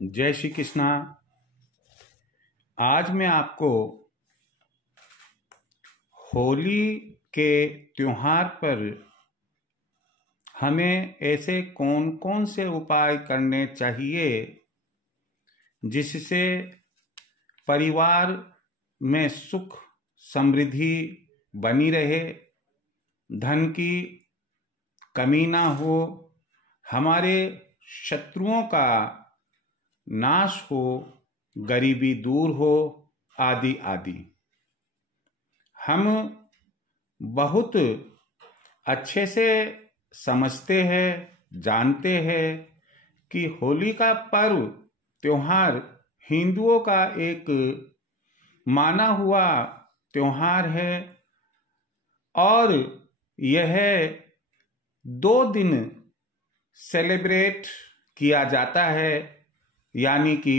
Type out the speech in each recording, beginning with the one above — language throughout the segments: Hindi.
जय श्री कृष्णा। आज मैं आपको होली के त्योहार पर हमें ऐसे कौन कौन से उपाय करने चाहिए जिससे परिवार में सुख समृद्धि बनी रहे, धन की कमी ना हो, हमारे शत्रुओं का नाश हो, गरीबी दूर हो, आदि आदि। हम बहुत अच्छे से समझते हैं, जानते हैं कि होली का पर्व त्योहार हिंदुओं का एक माना हुआ त्योहार है और यह 2 दिन सेलिब्रेट किया जाता है, यानी कि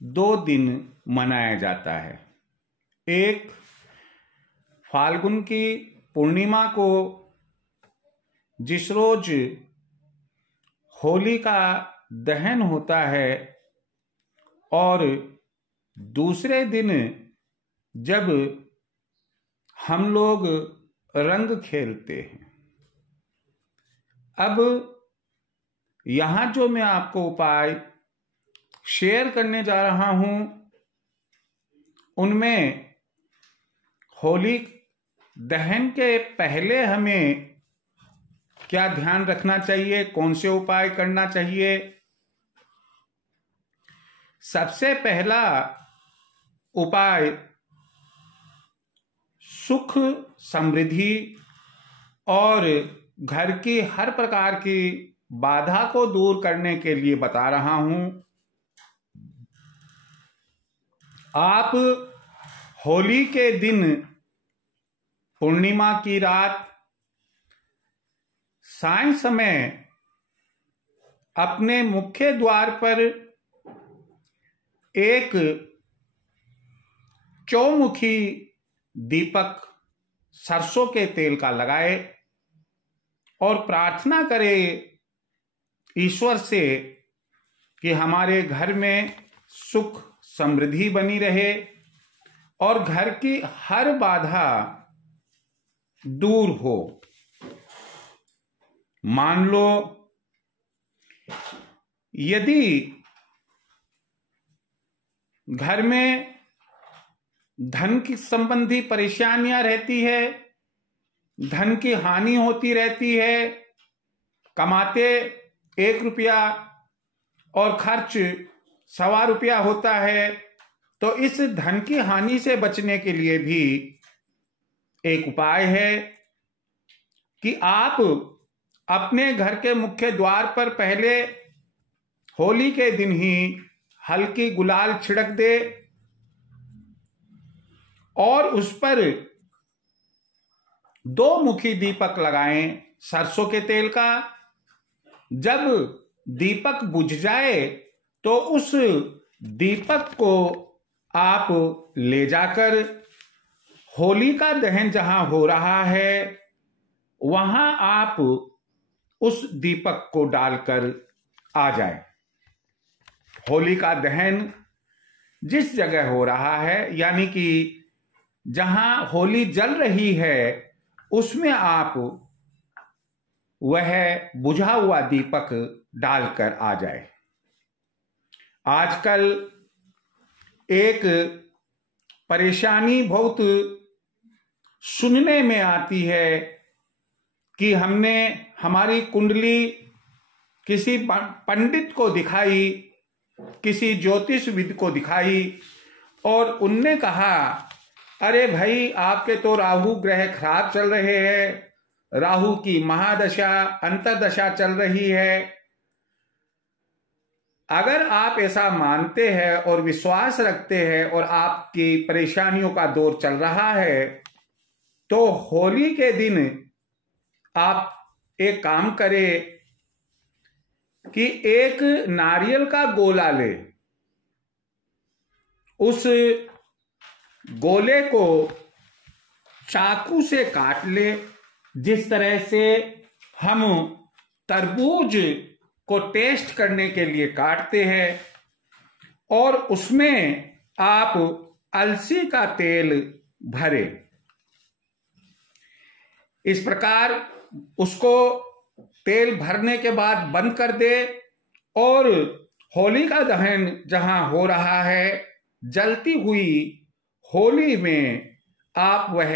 2 दिन मनाया जाता है। एक फाल्गुन की पूर्णिमा को, जिस रोज होली का दहन होता है, और दूसरे दिन जब हम लोग रंग खेलते हैं। अब यहां जो मैं आपको उपाय शेयर करने जा रहा हूं, उनमें होली दहन के पहले हमें क्या ध्यान रखना चाहिए, कौन से उपाय करना चाहिए। सबसे पहला उपाय सुख समृद्धि और घर की हर प्रकार की बाधा को दूर करने के लिए बता रहा हूं। आप होली के दिन, पूर्णिमा की रात, सायं समय अपने मुख्य द्वार पर एक चौमुखी दीपक सरसों के तेल का लगाए और प्रार्थना करें ईश्वर से कि हमारे घर में सुख समृद्धि बनी रहे और घर की हर बाधा दूर हो। मान लो यदि घर में धन की संबंधी परेशानियां रहती है, धन की हानि होती रहती है, कमाते 1 रुपया और खर्च 1.25 रुपया होता है, तो इस धन की हानि से बचने के लिए भी एक उपाय है कि आप अपने घर के मुख्य द्वार पर पहले होली के दिन ही हल्की गुलाल छिड़क दे और उस पर 2 मुखी दीपक लगाएं सरसों के तेल का। जब दीपक बुझ जाए तो उस दीपक को आप ले जाकर होली का दहन जहां हो रहा है वहां आप उस दीपक को डालकर आ जाए। होली का दहन जिस जगह हो रहा है, यानी कि जहां होली जल रही है, उसमें आप वह बुझा हुआ दीपक डालकर आ जाए। आजकल एक परेशानी बहुत सुनने में आती है कि हमने हमारी कुंडली किसी पंडित को दिखाई, किसी ज्योतिषविद को दिखाई और उनने कहा, अरे भाई आपके तो राहु ग्रह खराब चल रहे हैं, राहु की महादशा अंतर्दशा चल रही है। अगर आप ऐसा मानते हैं और विश्वास रखते हैं और आपकी परेशानियों का दौर चल रहा है, तो होली के दिन आप एक काम करें कि एक नारियल का गोला ले, उस गोले को चाकू से काट ले, जिस तरह से हम तरबूज को टेस्ट करने के लिए काटते हैं, और उसमें आप अलसी का तेल भरें। इस प्रकार उसको तेल भरने के बाद बंद कर दे और होली का दहन जहां हो रहा है, जलती हुई होली में आप वह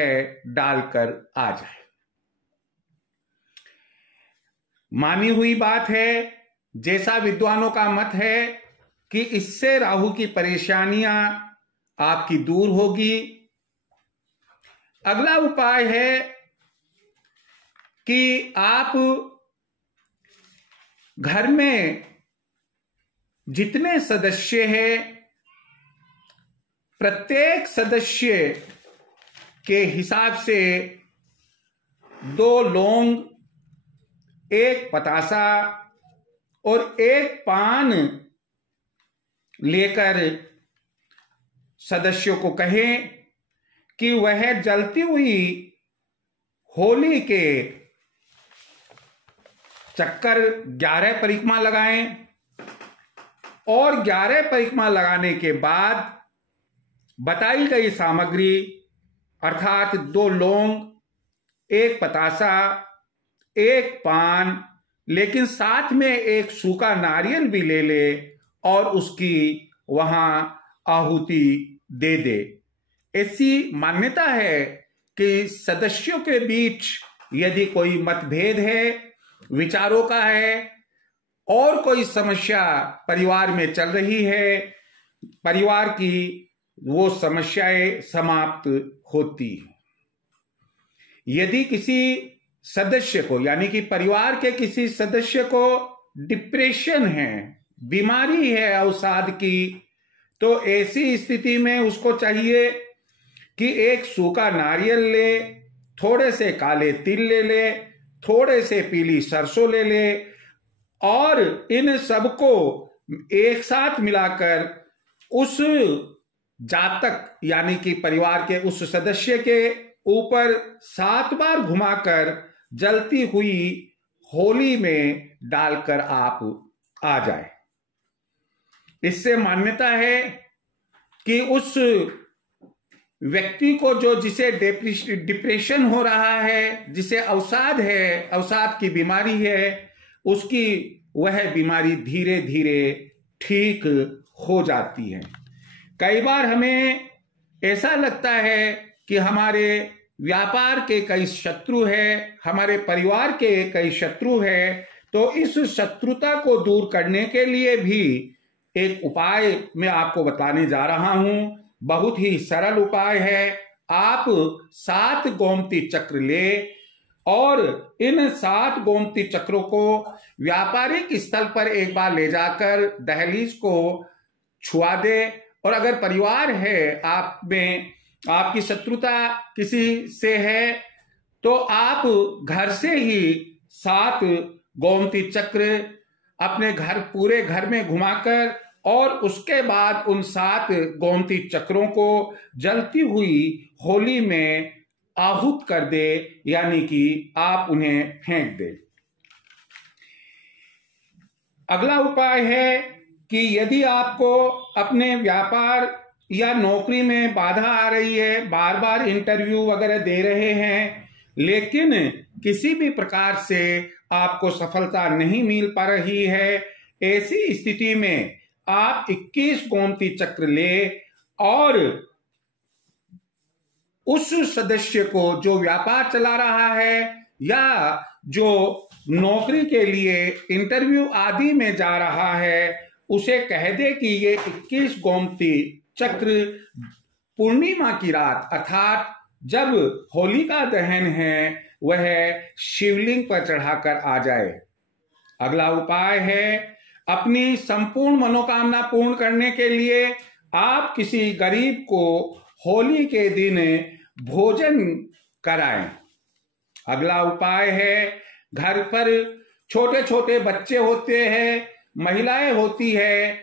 डालकर आ जाए। मानी हुई बात है, जैसा विद्वानों का मत है कि इससे राहु की परेशानियां आपकी दूर होगी। अगला उपाय है कि आप घर में जितने सदस्य हैं, प्रत्येक सदस्य के हिसाब से 2 लौंग, 1 पतासा और 1 पान लेकर सदस्यों को कहें कि वह जलती हुई होली के चक्कर 11 परिक्रमा लगाएं और 11 परिक्रमा लगाने के बाद बताई गई सामग्री अर्थात 2 लौंग, 1 पतासा, 1 पान, लेकिन साथ में 1 सूखा नारियल भी ले ले और उसकी वहां आहुति दे दे। ऐसी मान्यता है कि सदस्यों के बीच यदि कोई मतभेद है, विचारों का है और कोई समस्या परिवार में चल रही है, परिवार की वो समस्याएं समाप्त होती हैं। यदि किसी सदस्य को यानी कि परिवार के किसी सदस्य को डिप्रेशन है, बीमारी है अवसाद की, तो ऐसी स्थिति में उसको चाहिए कि 1 सूखा नारियल ले, थोड़े से काले तिल ले ले, थोड़े से पीली सरसों ले ले और इन सबको एक साथ मिलाकर उस जातक यानी कि परिवार के उस सदस्य के ऊपर 7 बार घुमाकर जलती हुई होली में डालकर आप आ जाए। इससे मान्यता है कि उस व्यक्ति को जिसे डिप्रेशन हो रहा है, जिसे अवसाद है, अवसाद की बीमारी है, उसकी वह बीमारी धीरे धीरे ठीक हो जाती है। कई बार हमें ऐसा लगता है कि हमारे व्यापार के कई शत्रु हैं, हमारे परिवार के कई शत्रु हैं, तो इस शत्रुता को दूर करने के लिए भी एक उपाय मैं आपको बताने जा रहा हूं। बहुत ही सरल उपाय है। आप 7 गोमती चक्र ले और इन 7 गोमती चक्रों को व्यापारिक स्थल पर एक बार ले जाकर दहलीज को छुआ दे और अगर परिवार है आप में, आपकी शत्रुता किसी से है, तो आप घर से ही 7 गोमती चक्र अपने पूरे घर में घुमाकर और उसके बाद उन 7 गोमती चक्रों को जलती हुई होली में आहूत कर दे, यानी कि आप उन्हें फेंक दे। अगला उपाय है कि यदि आपको अपने व्यापार या नौकरी में बाधा आ रही है, बार बार इंटरव्यू वगैरह दे रहे हैं, लेकिन किसी भी प्रकार से आपको सफलता नहीं मिल पा रही है, ऐसी स्थिति में आप 21 गोमती चक्र ले और उस सदस्य को जो व्यापार चला रहा है या जो नौकरी के लिए इंटरव्यू आदि में जा रहा है, उसे कह दे कि ये 21 गोमती चक्र पूर्णिमा की रात अर्थात जब होली का दहन है वह शिवलिंग पर चढ़ाकर आ जाए। अगला उपाय है, अपनी संपूर्ण मनोकामना पूर्ण करने के लिए आप किसी गरीब को होली के दिन भोजन कराएं। अगला उपाय है, घर पर छोटे छोटे बच्चे होते हैं, महिलाएं होती है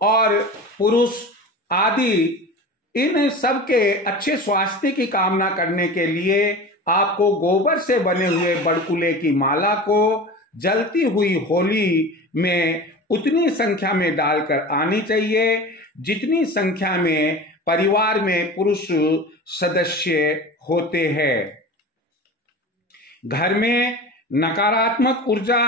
और पुरुष आदि, इन सब के अच्छे स्वास्थ्य की कामना करने के लिए आपको गोबर से बने हुए बड़कुले की माला को जलती हुई होली में उतनी संख्या में डालकर आनी चाहिए जितनी संख्या में परिवार में पुरुष सदस्य होते हैं। घर में नकारात्मक ऊर्जा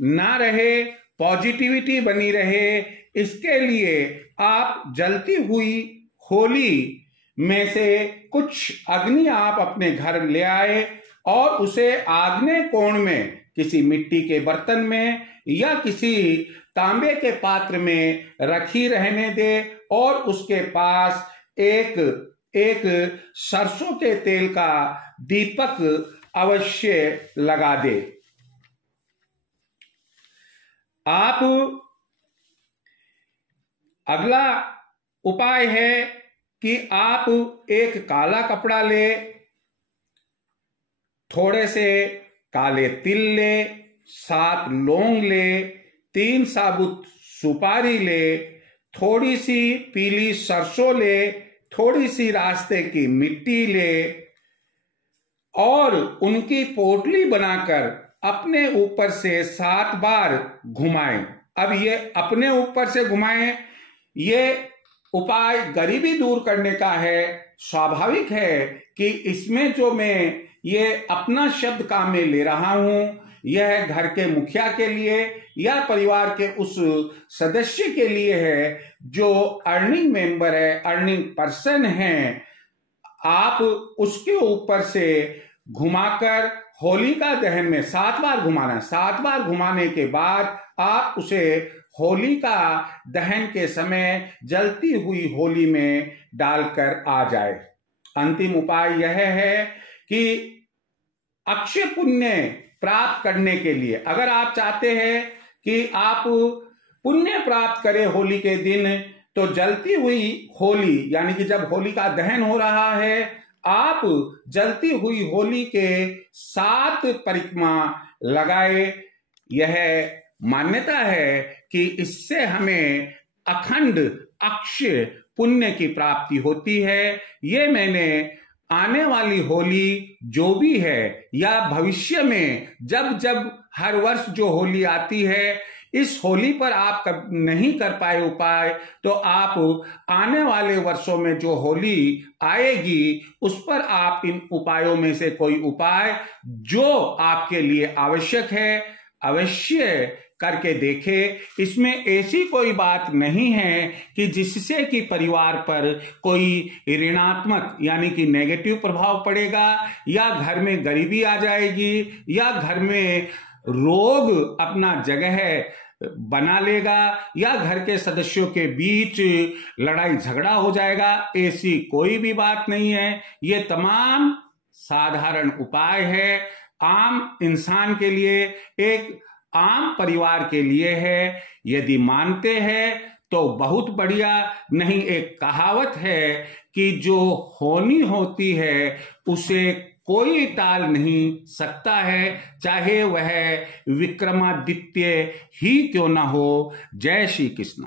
ना रहे, पॉजिटिविटी बनी रहे, इसके लिए आप जलती हुई होली में से कुछ अग्नि आप अपने घर ले आए और उसे आग्नेय कोण में किसी मिट्टी के बर्तन में या किसी तांबे के पात्र में रखी रहने दे और उसके पास एक सरसों के तेल का दीपक अवश्य लगा दे। आप अगला उपाय है कि आप एक काला कपड़ा ले, थोड़े से काले तिल ले, 7 लौंग ले, 3 साबुत सुपारी ले, थोड़ी सी पीली सरसों ले, थोड़ी सी रास्ते की मिट्टी ले और उनकी पोटली बनाकर अपने ऊपर से 7 बार घुमाएं। अब ये अपने ऊपर से घुमाएं, ये उपाय गरीबी दूर करने का है। स्वाभाविक है कि इसमें जो मैं ये अपना शब्द काम में ले रहा हूं, यह घर के मुखिया के लिए या परिवार के उस सदस्य के लिए है जो अर्निंग मेंबर है, अर्निंग पर्सन है। आप उसके ऊपर से घुमाकर होलिका दहन में 7 बार घुमाना है। 7 बार घुमाने के बाद आप उसे होलिका दहन के समय जलती हुई होली में डालकर आ जाए। अंतिम उपाय यह है कि अक्षय पुण्य प्राप्त करने के लिए अगर आप चाहते हैं कि आप पुण्य प्राप्त करें होली के दिन, तो जलती हुई होली यानी कि जब होली का दहन हो रहा है, आप जलती हुई होली के 7 परिक्रमा लगाए। यह मान्यता है कि इससे हमें अखंड अक्षय पुण्य की प्राप्ति होती है। ये मैंने आने वाली होली जो भी है या भविष्य में जब जब हर वर्ष जो होली आती है, इस होली पर आप कब नहीं कर पाए उपाय, तो आप आने वाले वर्षों में जो होली आएगी उस पर आप इन उपायों में से कोई उपाय जो आपके लिए आवश्यक है अवश्य करके देखें। इसमें ऐसी कोई बात नहीं है कि जिससे कि परिवार पर कोई ऋणात्मक यानी कि नेगेटिव प्रभाव पड़ेगा या घर में गरीबी आ जाएगी या घर में रोग अपना जगह बना लेगा या घर के सदस्यों के बीच लड़ाई झगड़ा हो जाएगा। ऐसी कोई भी बात नहीं है। ये तमाम साधारण उपाय है, आम इंसान के लिए, एक आम परिवार के लिए है। यदि मानते हैं तो बहुत बढ़िया, नहीं एक कहावत है कि जो होनी होती है उसे कोई टाल नहीं सकता है, चाहे वह विक्रमादित्य ही क्यों ना हो। जय श्री कृष्ण।